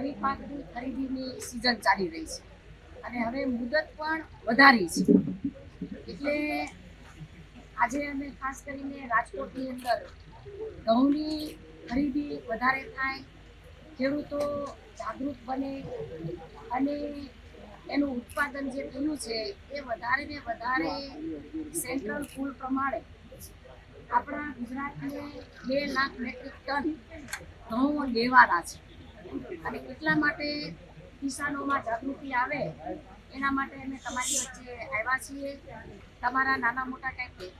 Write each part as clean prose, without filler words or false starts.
ખરીફ પાકની ખરીદીની સિઝન ચાલી રહી છે અને હવે મુદત પણ વધારી છે. એટલે આજે અમે ખાસ કરીને રાજકોટની અંદર ઘઉંની ખરીદી વધારે થાય, ખેડૂતો જાગૃત બને અને એનું ઉત્પાદન જે થયું છે એ વધારે ને વધારે સેન્ટ્રલ પૂલ પ્રમાણે આપણા ગુજરાતને 2 લાખ મેટ્રિક ટન ઘઉં લેવાના છે. અને એટલા માટે કિસાનોમાં જાગૃતિ આવે એના માટે અમે તમારી વચ્ચે આવ્યા છીએ. તમારા નાના મોટા કંઈક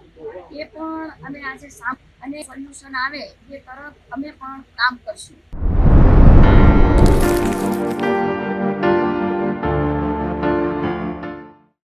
એ પણ અમે આજે અને સોલ્યુશન આવે એ તરફ અમે પણ કામ કરશું.